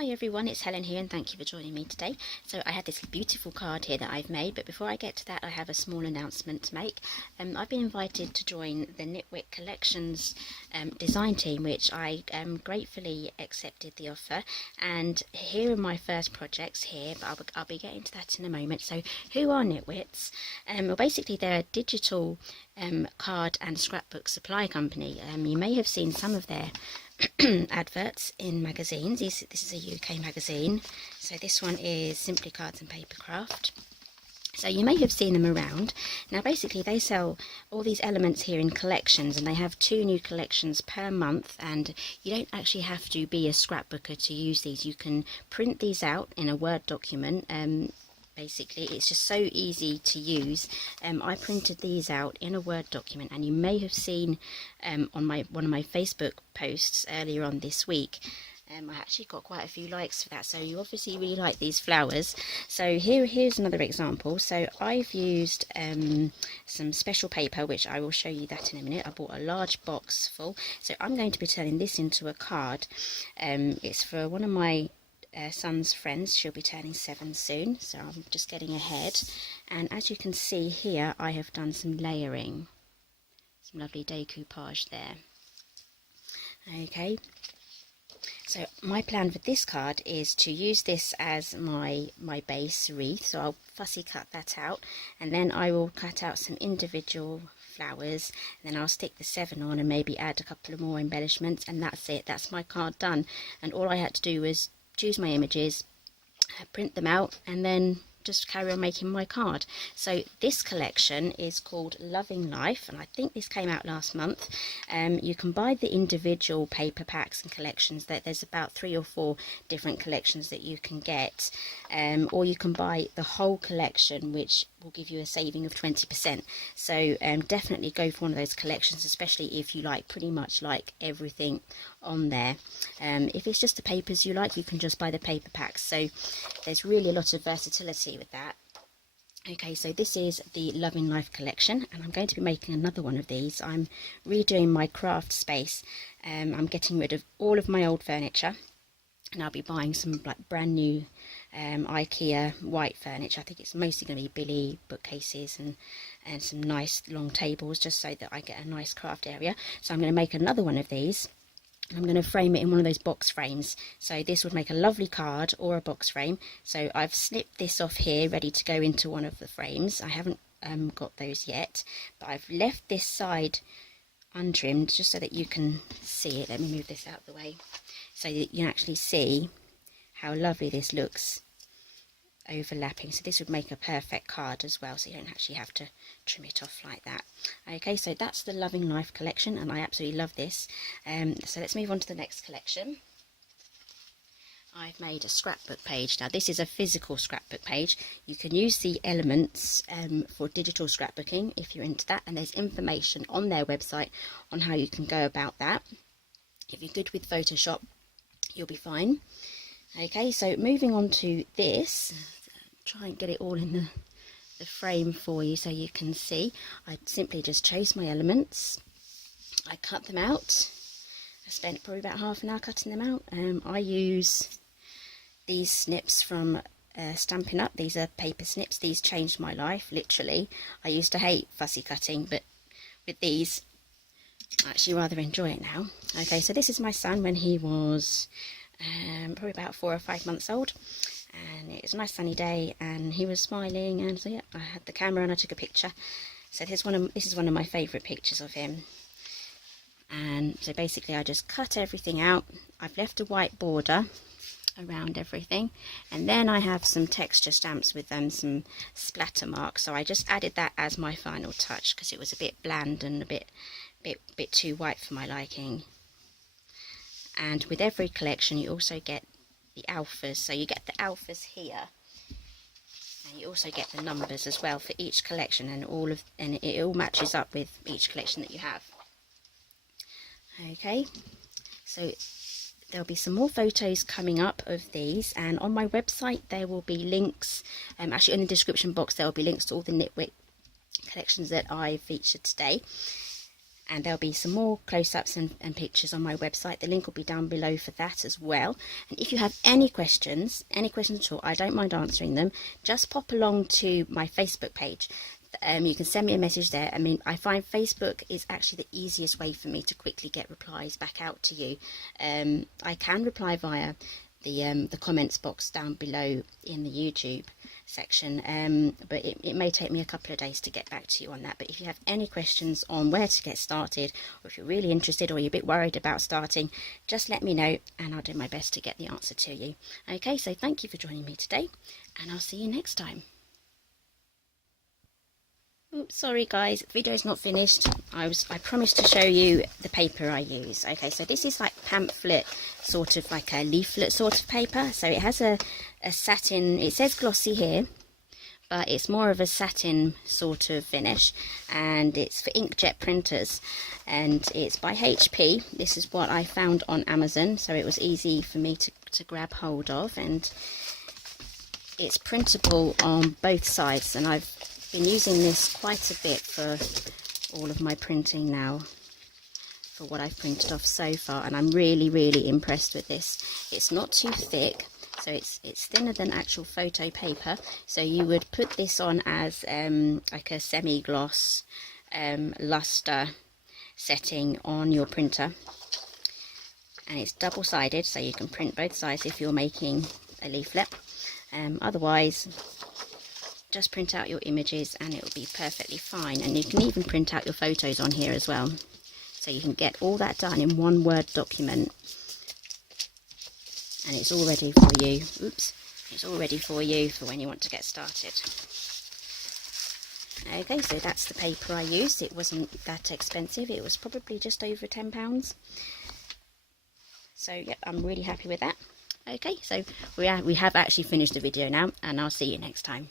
Hi everyone, it's Helen here and thank you for joining me today. So I had this beautiful card here that I've made, but before I get to that I have a small announcement to make. I've been invited to join the NitWit Collections design team, which I gratefully accepted the offer, and here are my first projects here, but I'll be getting to that in a moment. So who are NitWits? Well, basically they're a digital card and scrapbook supply company. You may have seen some of their adverts in magazines. This is a UK magazine, so this one is Simply Cards and Papercraft. So you may have seen them around. Now basically they sell all these elements here in collections, and they have 2 new collections per month, and you don't actually have to be a scrapbooker to use these. You can print these out in a Word document. Basically it's just so easy to use. I printed these out in a Word document, and you may have seen on one of my Facebook posts earlier on this week, I actually got quite a few likes for that, so you obviously really like these flowers. So here's another example. So I've used some special paper, which I will show you that in a minute. I bought a large box full, so I'm going to be turning this into a card. It's for one of my son's friends. She'll be turning 7 soon, so I'm just getting ahead. And as you can see here, I have done some layering, some lovely decoupage there. Okay, so my plan for this card is to use this as my base wreath, so I'll fussy cut that out, and then I will cut out some individual flowers, and then I'll stick the 7 on and maybe add a couple of more embellishments, and that's it. That's my card done. And all I had to do was choose my images, print them out, and then just carry on making my card. So this collection is called Loving Life, and I think this came out last month. You can buy the individual paper packs and collections. There's about 3 or 4 different collections that you can get, or you can buy the whole collection, which will give you a saving of 20%. So definitely go for one of those collections, especially if you pretty much like everything on there. If it's just the papers you like, you can just buy the paper packs. So there's really a lot of versatility with that. Okay, so this is the Loving Life collection, and I'm going to be making another one of these. I'm redoing my craft space. I'm getting rid of all of my old furniture, and I'll be buying some brand new IKEA white furniture. I think it's mostly going to be Billy bookcases and some nice long tables, just so that I get a nice craft area. So I'm going to make another one of these. I'm going to frame it in one of those box frames. So this would make a lovely card or a box frame. So I've snipped this off here, ready to go into one of the frames. I haven't got those yet, but I've left this side untrimmed just so that you can see it. Let me move this out of the way so that you can actually see how lovely this looks overlapping. So this would make a perfect card as well, so you don't actually have to trim it off like that. Okay, so that's the Loving Life collection, and I absolutely love this. So let's move on to the next collection. I've made a scrapbook page. Now this is a physical scrapbook page. You can use the elements for digital scrapbooking if you're into that, and there's information on their website on how you can go about that. If you're good with Photoshop, you'll be fine. Okay, so moving on to this, try and get it all in the frame for you so you can see. I simply just chose my elements, I cut them out. I spent probably about half an hour cutting them out. I use these snips from Stampin' Up. These are paper snips. These changed my life, literally. I used to hate fussy cutting, but with these I actually rather enjoy it now. Okay, so this is my son when he was probably about 4 or 5 months old, and it was a nice sunny day and he was smiling, and so yeah, I had the camera and I took a picture. So this is one of my favourite pictures of him. And so basically I just cut everything out. I've left a white border around everything, and then I have some texture stamps with some splatter marks, so I just added that as my final touch because it was a bit bland and a bit too white for my liking. And with every collection you also get the alphas, so you get the alphas here, and you also get the numbers as well for each collection, and it all matches up with each collection that you have. Okay, so there'll be some more photos coming up of these, and on my website there will be links, actually in the description box there will be links to all the NitWit collections that I featured today. and there'll be some more close-ups and pictures on my website. The link will be down below for that as well. And if you have any questions at all, I don't mind answering them. Just pop along to my Facebook page. You can send me a message there. I mean, I find Facebook is actually the easiest way for me to quickly get replies back out to you. I can reply via the comments box down below in the YouTube section, but it may take me a couple of days to get back to you on that. But if you have any questions on where to get started, or if you're really interested or you're a bit worried about starting, just let me know and I'll do my best to get the answer to you. Okay, so thank you for joining me today, and I'll see you next time. Oops, sorry guys, video's not finished. I promised to show you the paper I use. Okay, so this is like pamphlet, sort of like a leaflet sort of paper. So it has a satin, it says glossy here, but it's more of a satin sort of finish, and it's for inkjet printers, and it's by HP. This is what I found on Amazon, so it was easy for me to grab hold of, and it's printable on both sides, and I've been using this quite a bit for all of my printing now, for what I've printed off so far, and I'm really impressed with this. It's not too thick, so it's thinner than actual photo paper, so you would put this on as like a semi-gloss luster setting on your printer, and it's double-sided, so you can print both sides if you're making a leaflet. Otherwise, just print out your images and it will be perfectly fine. And you can even print out your photos on here as well, so you can get all that done in one Word document, and it's all ready for you. Oops, it's all ready for you for when you want to get started. Okay, so that's the paper I used. It wasn't that expensive, it was probably just over £10. So yep, I'm really happy with that. Okay, so we have actually finished the video now, and I'll see you next time.